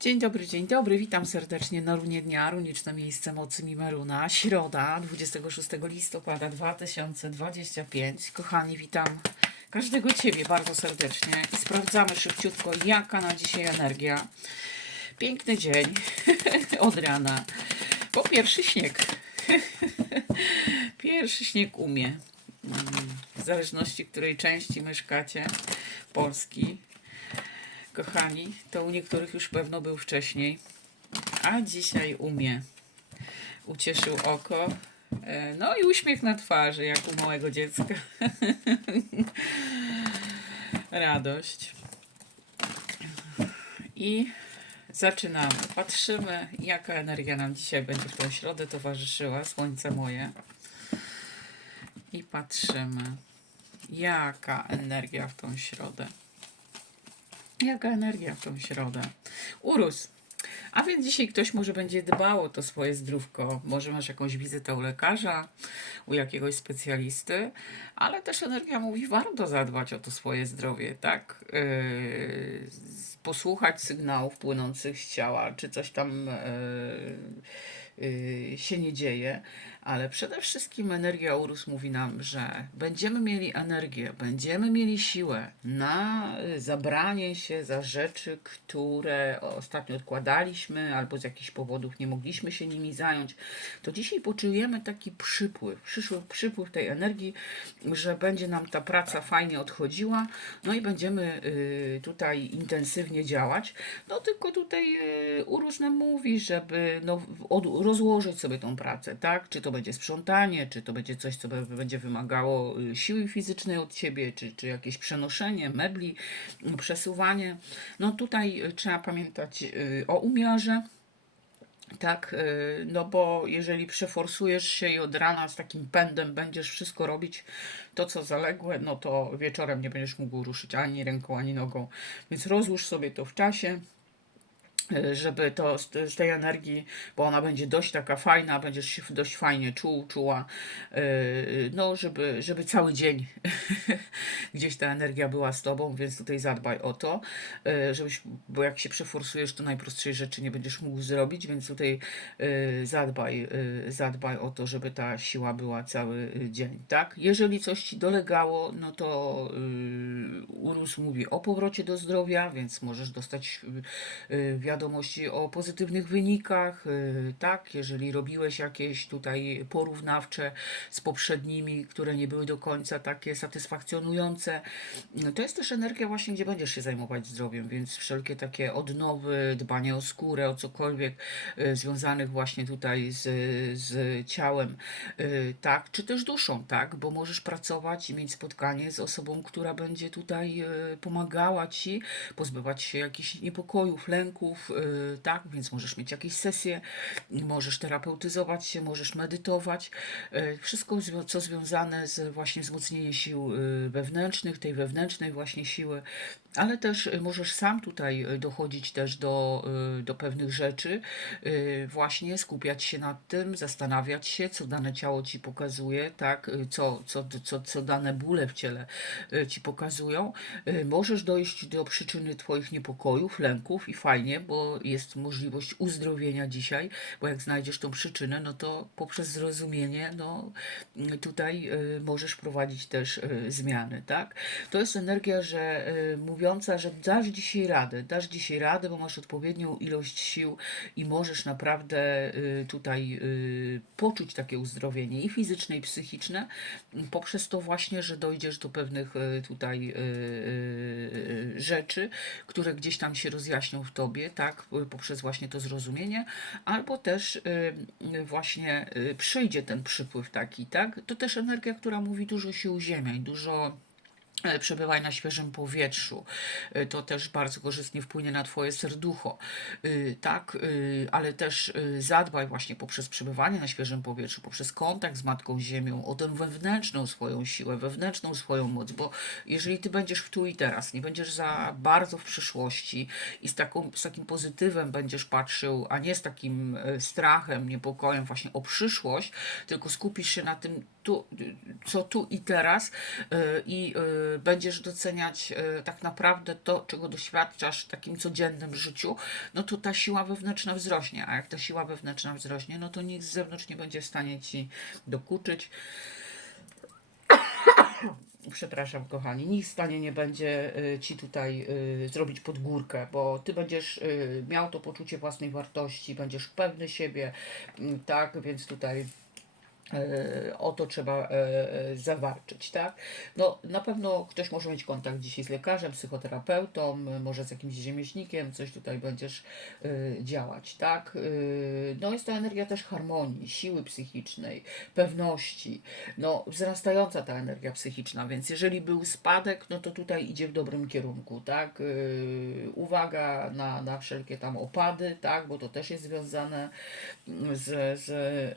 Dzień dobry, dzień dobry. Witam serdecznie na runie dnia, runiczne miejsce mocy Mimeruna. Środa, 26 listopada 2025. Kochani, witam każdego Ciebie bardzo serdecznie i sprawdzamy szybciutko, jaka na dzisiaj energia. Piękny dzień od rana. Po pierwszy śnieg. Pierwszy śnieg umie. Mm, W zależności, której części mieszkacie Polski, kochani, to u niektórych już pewno był wcześniej, a dzisiaj umie. Ucieszył oko, e, no i uśmiech na twarzy, jak u małego dziecka. Radość. I zaczynamy. Patrzymy, jaka energia nam dzisiaj będzie w tą środę towarzyszyła, słońce moje. I patrzymy, jaka energia w tą środę. Jaka energia w tą środę. Urósł. A więc dzisiaj ktoś może będzie dbał o to swoje zdrówko. Może masz jakąś wizytę u lekarza, u jakiegoś specjalisty, ale też energia mówi, warto zadbać o to swoje zdrowie, tak? Yy, posłuchać sygnałów płynących z ciała, czy coś tam yy, yy, się nie dzieje, ale przede wszystkim energia Urus mówi nam, że będziemy mieli energię, będziemy mieli siłę na y, zabranie się za rzeczy, które ostatnio odkładaliśmy albo z jakichś powodów nie mogliśmy się nimi zająć. To dzisiaj poczujemy taki przypływ, przyszły, przypływ tej energii, że będzie nam ta praca fajnie odchodziła, no i będziemy y, tutaj intensywnie działać. No tylko tutaj y, Urus nam mówi, żeby no, rozłożyć sobie tą pracę, tak? Czy to będzie sprzątanie, czy to będzie coś, co będzie wymagało y, siły fizycznej od ciebie, czy, czy jakieś przenoszenie mebli, y, przesuwanie. No tutaj y, trzeba pamiętać y, o umiarze. Tak, no bo jeżeli przeforsujesz się i od rana z takim pędem będziesz wszystko robić, to co zaległe, no to wieczorem nie będziesz mógł ruszyć ani ręką, ani nogą. Więc rozłóż sobie to w czasie żeby to z, tej energii, bo ona będzie dość taka fajna, będziesz się dość fajnie czuł, czuła, yy, no żeby, żeby cały dzień gdzieś ta energia była z tobą, więc tutaj zadbaj o to, yy, żebyś, bo jak się przeforsujesz, to najprostszej rzeczy nie będziesz mógł zrobić, więc tutaj yy, zadbaj, zadbaj o to, żeby ta siła była cały y, dzień, tak? Jeżeli coś ci dolegało, no to Urus mówi o powrocie do zdrowia, więc możesz dostać yy, wiadomości o pozytywnych wynikach, y, tak, jeżeli robiłeś jakieś tutaj porównawcze z poprzednimi, które nie były do końca takie satysfakcjonujące, no to jest też energia właśnie, gdzie będziesz się zajmować zdrowiem, więc wszelkie takie odnowy, dbanie o skórę, o cokolwiek y, związanych właśnie tutaj z, z ciałem, y, tak, czy też duszą, tak, bo możesz pracować i mieć spotkanie z osobą, która będzie tutaj pomagała ci pozbywać się jakichś niepokojów, lęków, tak, więc możesz mieć jakieś sesje, możesz terapeutyzować się, możesz medytować, yy, wszystko, co związane z właśnie wzmocnieniem sił yy, wewnętrznych, tej wewnętrznej właśnie siły, ale też y, możesz sam tutaj y, dochodzić też do, y, do pewnych rzeczy, y, właśnie skupiać się nad tym, zastanawiać się, co dane ciało ci pokazuje, tak, y, co, co, co, co dane bóle w ciele y, ci pokazują. Y, Możesz dojść do przyczyny twoich niepokojów, lęków i fajnie, bo jest możliwość uzdrowienia dzisiaj, bo jak znajdziesz tą przyczynę, no to poprzez zrozumienie, no tutaj y, możesz prowadzić też y, zmiany, tak? To jest energia, że y, mówiąca, że dasz dzisiaj radę, dasz dzisiaj radę, bo masz odpowiednią ilość sił i możesz naprawdę tutaj poczuć takie uzdrowienie i fizyczne, i psychiczne, poprzez to właśnie, że dojdziesz do pewnych tutaj rzeczy, które gdzieś tam się rozjaśnią w tobie, tak, y, poprzez właśnie to zrozumienie, albo też y, y, właśnie przyjdzie ten przypływ taki, tak? To też energia, która mówi dużo się uziemiaj, dużo e, przebywaj na świeżym powietrzu. E, To też bardzo korzystnie wpłynie na Twoje serducho. Y, Tak, ale też zadbaj właśnie poprzez przebywanie na świeżym powietrzu, poprzez kontakt z Matką Ziemią, o tę wewnętrzną swoją siłę, wewnętrzną swoją moc, bo jeżeli Ty będziesz w tu i teraz, nie będziesz za bardzo w przyszłości i z, taką, z takim pozytywem będziesz patrzył, a nie z takim e, strachem, niepokojem właśnie o przyszłość, tylko skupisz się na tym tu, co tu i teraz y, i y, będziesz doceniać y, tak naprawdę to, czego doświadczasz w takim codziennym życiu, no to ta siła wewnętrzna wzrośnie, a jak ta siła wewnętrzna wzrośnie, no to nic z zewnątrz nie będzie w stanie ci dokuczyć. Przepraszam, kochani, nic w stanie nie będzie ci tutaj zrobić pod górkę, bo ty będziesz miał to poczucie własnej wartości, będziesz pewny siebie, mm, tak, więc tutaj o to trzeba e, e, zawalczyć, tak? No, na pewno ktoś może mieć kontakt dzisiaj z lekarzem, psychoterapeutą, może z jakimś ziemieśnikiem, coś tutaj będziesz e, działać, tak? E, No, jest to energia też harmonii, siły psychicznej, pewności, no, wzrastająca ta energia psychiczna, więc jeżeli był spadek, no to tutaj idzie w dobrym kierunku, tak? E, Uwaga na, na wszelkie tam opady, tak? Bo to też jest związane z, z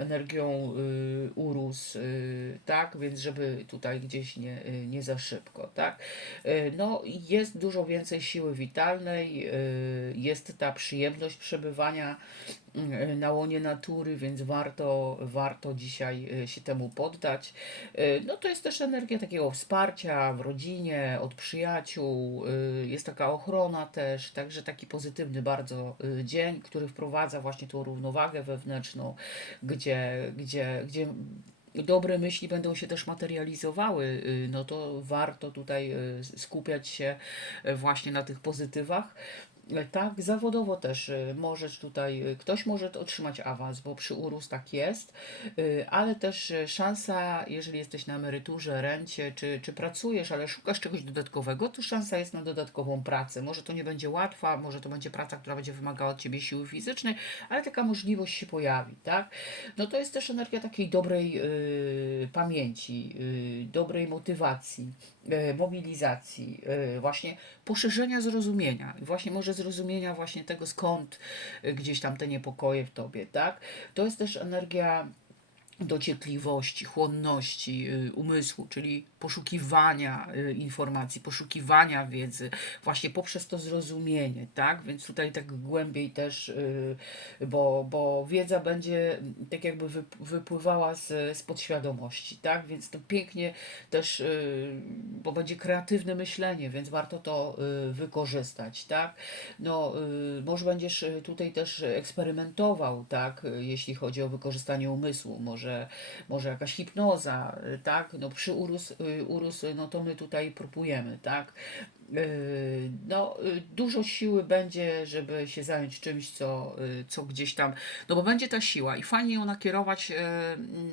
energią y, urus, y, tak, więc żeby tutaj gdzieś nie, y, nie za szybko, tak. No jest dużo więcej siły witalnej, jest ta przyjemność przebywania na łonie natury, więc warto, warto dzisiaj się temu poddać. No to jest też energia takiego wsparcia w rodzinie, od przyjaciół, jest taka ochrona też, także taki pozytywny bardzo dzień, który wprowadza właśnie tą równowagę wewnętrzną, gdzie, gdzie, gdzie dobre myśli będą się też materializowały, y, no to warto tutaj y, skupiać się y, właśnie na tych pozytywach. Tak, zawodowo też y, możesz tutaj, y, ktoś może otrzymać awans, bo przy URUS tak jest, y, ale też szansa, jeżeli jesteś na emeryturze, rencie, czy, czy pracujesz, ale szukasz czegoś dodatkowego, to szansa jest na dodatkową pracę. Może to nie będzie łatwa, może to będzie praca, która będzie wymagała od ciebie siły fizycznej, ale taka możliwość się pojawi, tak? No to jest też energia takiej dobrej y, pamięci, y, dobrej motywacji, y, mobilizacji, y, właśnie poszerzenia zrozumienia, właśnie może zrozumienia właśnie tego, skąd y, gdzieś tam te niepokoje w tobie, tak? To jest też energia dociekliwości, chłonności y, umysłu, czyli poszukiwania y, informacji, poszukiwania wiedzy, właśnie poprzez to zrozumienie, tak? Więc tutaj tak głębiej też, y, bo, bo wiedza będzie mm, tak jakby wyp- wypływała z, z podświadomości, tak? Więc to pięknie też, y, bo będzie kreatywne myślenie, więc warto to wykorzystać, tak? No, może będziesz tutaj też eksperymentował, tak? Jeśli chodzi o wykorzystanie umysłu, może, może jakaś hipnoza, tak? No przy y, urus, y, no to my tutaj próbujemy, tak? Yy, No, y, dużo siły będzie, żeby się zająć czymś, co, y, co gdzieś tam, no bo będzie ta siła i fajnie ją nakierować y,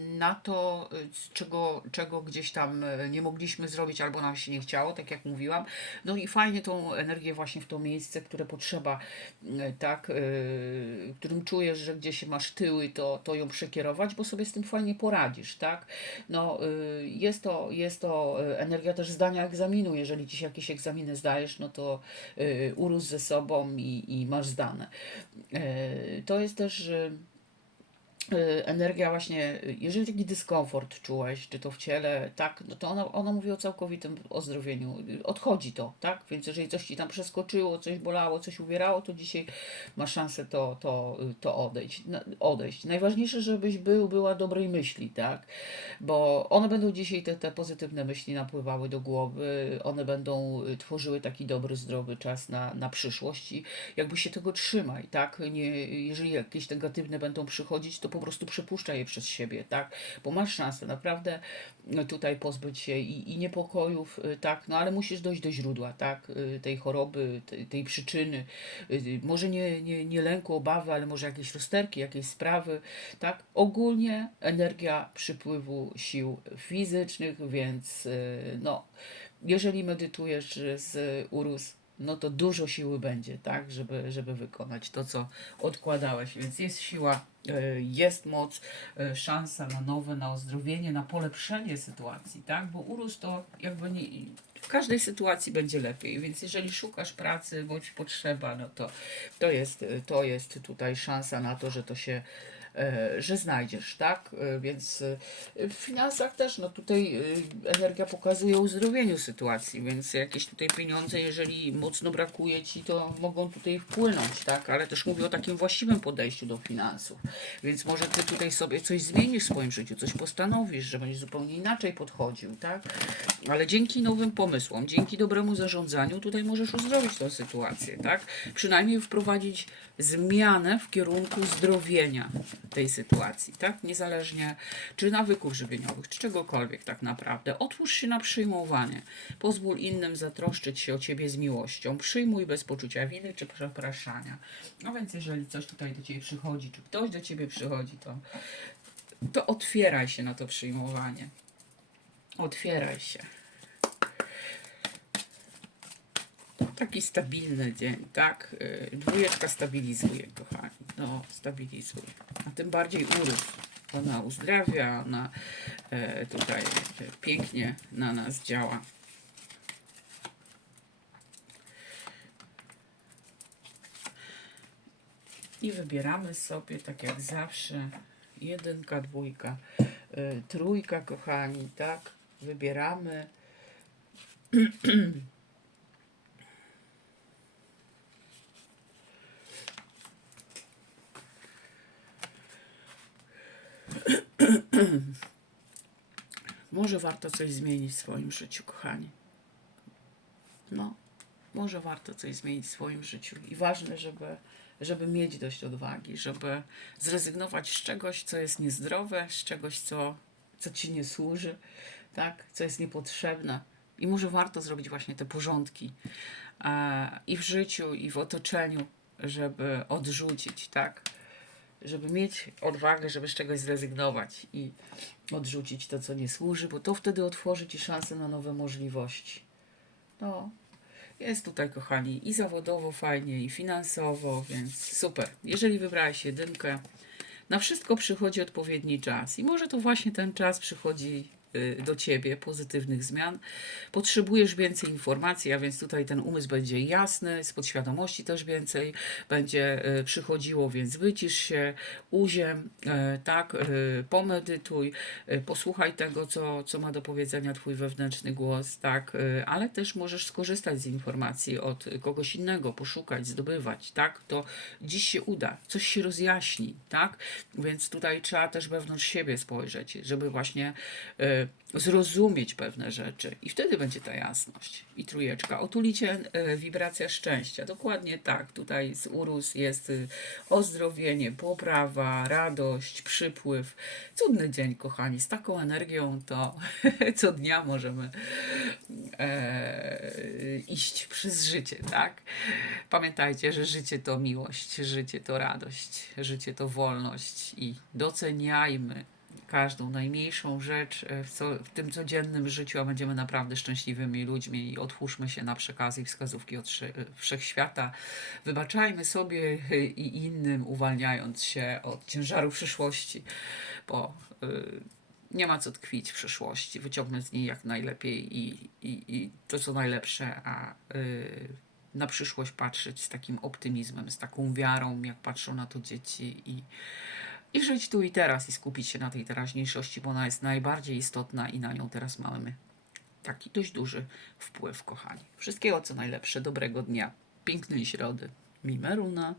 na to, y, czego, czego gdzieś tam y, nie mogliśmy zrobić albo nam się nie chciało, tak jak mówiłam. No i fajnie tą energię właśnie w to miejsce, które potrzeba, y, tak, y, którym czujesz, że gdzieś masz tyły, to, to ją przekierować, bo sobie z tym fajnie poradzisz, tak. No, y, jest to, jest to y, energia też zdania egzaminu, jeżeli ci się jakieś egzaminy zdajesz, no to y, urósł ze sobą i, i masz zdane. Y, to jest też y, energia właśnie, y, jeżeli taki dyskomfort czułeś, czy to w ciele, tak, no to ona, ona mówi o całkowitym ozdrowieniu. Y, Odchodzi to, tak? Więc jeżeli coś ci tam przeskoczyło, coś bolało, coś uwierało, to dzisiaj masz szansę to, to, y, to odejść, odejść. Najważniejsze, żebyś był, była dobrej myśli, tak? Bo one będą dzisiaj, te, te pozytywne myśli napływały do głowy, one będą y, tworzyły taki dobry, zdrowy czas na, na przyszłość i jakby się tego trzymaj, tak? Nie, jeżeli jakieś negatywne będą przychodzić, to po prostu przepuszczaj je przez siebie, tak? Bo masz szansę naprawdę no, tutaj pozbyć się i, i niepokojów, y, tak? No ale musisz dojść do źródła, tak? Y, Tej choroby, tej, tej przyczyny, y, może nie, nie, nie lęku, obawy, ale może jakieś rozterki, jakieś sprawy, tak? Ogólnie energia przypływu sił fizycznych, więc no, jeżeli medytujesz z urus, no to dużo siły będzie, tak, żeby, żeby wykonać to, co odkładałeś. Więc jest siła, y, jest moc, y, szansa na nowe, na ozdrowienie, na polepszenie sytuacji, tak, bo urus to jakby nie, w każdej sytuacji będzie lepiej, więc jeżeli szukasz pracy bądź potrzeba, no to to jest, to jest tutaj szansa na to, że to się e, że znajdziesz, tak? E, Więc e, w finansach też, no tutaj e, energia pokazuje uzdrowieniu sytuacji, więc jakieś tutaj pieniądze, jeżeli mocno brakuje ci, to mogą tutaj wpłynąć, tak? Ale też mówię o takim właściwym podejściu do finansów. Więc może ty tutaj sobie coś zmienisz w swoim życiu, coś postanowisz, że będziesz zupełnie inaczej podchodził, tak? Ale dzięki nowym pomysłom, dzięki dobremu zarządzaniu, tutaj możesz uzdrowić tę sytuację, tak? Przynajmniej wprowadzić zmianę w kierunku zdrowienia tej sytuacji, tak? Niezależnie czy nawyków żywieniowych, czy czegokolwiek tak naprawdę. Otwórz się na przyjmowanie. Pozwól innym zatroszczyć się o ciebie z miłością. Przyjmuj bez poczucia winy czy przepraszania. No więc jeżeli coś tutaj do ciebie przychodzi, czy ktoś do ciebie przychodzi, to, to otwieraj się na to przyjmowanie. Otwieraj się. Taki stabilny dzień, tak? Yy, Dwójeczka stabilizuje, kochani. No, stabilizuje. A tym bardziej urósł. Ona uzdrawia, ona e, tutaj e, pięknie na nas działa. I wybieramy sobie, tak jak zawsze, jedynka, dwójka, y, trójka, kochani, tak? Wybieramy. Może warto coś zmienić w swoim życiu, kochani. No, może warto coś zmienić w swoim życiu. I ważne, żeby, żeby mieć dość odwagi, żeby zrezygnować z czegoś, co jest niezdrowe, z czegoś, co, co ci nie służy, tak? co jest niepotrzebne. I może warto zrobić właśnie te porządki e, i w życiu, i w otoczeniu, żeby odrzucić, tak? Żeby mieć odwagę, żeby z czegoś zrezygnować i odrzucić to, co nie służy, bo to wtedy otworzy ci szansę na nowe możliwości. No, jest tutaj, kochani, i zawodowo fajnie, i finansowo, więc super. Jeżeli wybrałeś jedynkę, na wszystko przychodzi odpowiedni czas. I może to właśnie ten czas przychodzi do ciebie, pozytywnych zmian. Potrzebujesz więcej informacji, a więc tutaj ten umysł będzie jasny, z podświadomości też więcej będzie y, przychodziło, więc wycisz się, uziem, y, tak, y, pomedytuj, y, posłuchaj tego, co, co ma do powiedzenia twój wewnętrzny głos, tak, y, ale też możesz skorzystać z informacji od kogoś innego, poszukać, zdobywać, tak, to dziś się uda, coś się rozjaśni, tak, więc tutaj trzeba też wewnątrz siebie spojrzeć, żeby właśnie y, zrozumieć pewne rzeczy i wtedy będzie ta jasność. I trójeczka. Otulicie y, wibracja szczęścia. Dokładnie tak. Tutaj z urósł jest y, ozdrowienie, poprawa, radość, przypływ. Cudny dzień, kochani. Z taką energią to co dnia możemy e, iść przez życie, tak? Pamiętajcie, że życie to miłość, życie to radość, życie to wolność i doceniajmy każdą najmniejszą rzecz e, w, co, w tym codziennym życiu, a będziemy naprawdę szczęśliwymi ludźmi i otwórzmy się na przekazy i wskazówki od sze- wszechświata. Wybaczajmy sobie e, i innym, uwalniając się od ciężaru przyszłości, bo nie ma co tkwić w przyszłości. Wyciągnąć z niej jak najlepiej i, i, i to, co najlepsze, a na przyszłość patrzeć z takim optymizmem, z taką wiarą, jak patrzą na to dzieci i, i żyć tu i teraz i skupić się na tej teraźniejszości, bo ona jest najbardziej istotna i na nią teraz mamy taki dość duży wpływ, kochani. Wszystkiego co najlepsze, dobrego dnia, pięknej środy. Mimeruna.